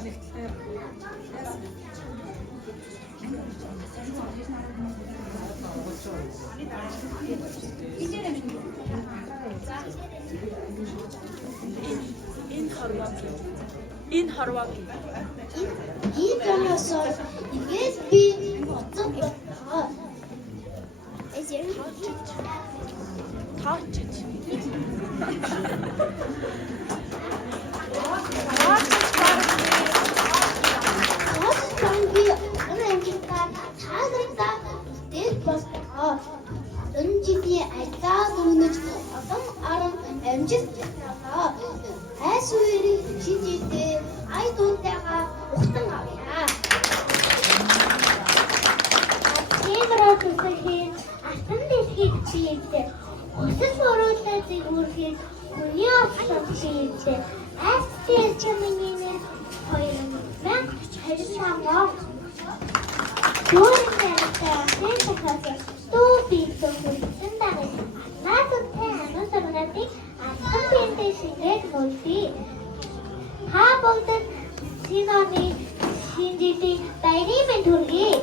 Энэ хорвоо. Энэ доносоор игээд би бодсон байна. Эзэн Таачиж. Танги анхитаа цаагаратаа дэд босгоо. Өнжиний айдаа дүнэж олон арга амжилт аваа. Айс үерийн шинжтэй айдуудаагаа ухтан авъя. Тиймэрхүү төсөхийн алтан дэлхийд чийлээ. Өсөл боруулаа зэгүүрхэд хүний офлог чийлээ. Айстэй чаминээ 2025 Дөрөвдүгээр хэсэгт төвийн төлөвлөсөн дагаж наадтай ануусаргадыг алтан бэлдээ шингээд мөлий. Та бүгд синоны шинжилгээ дайны мэд хүргэе.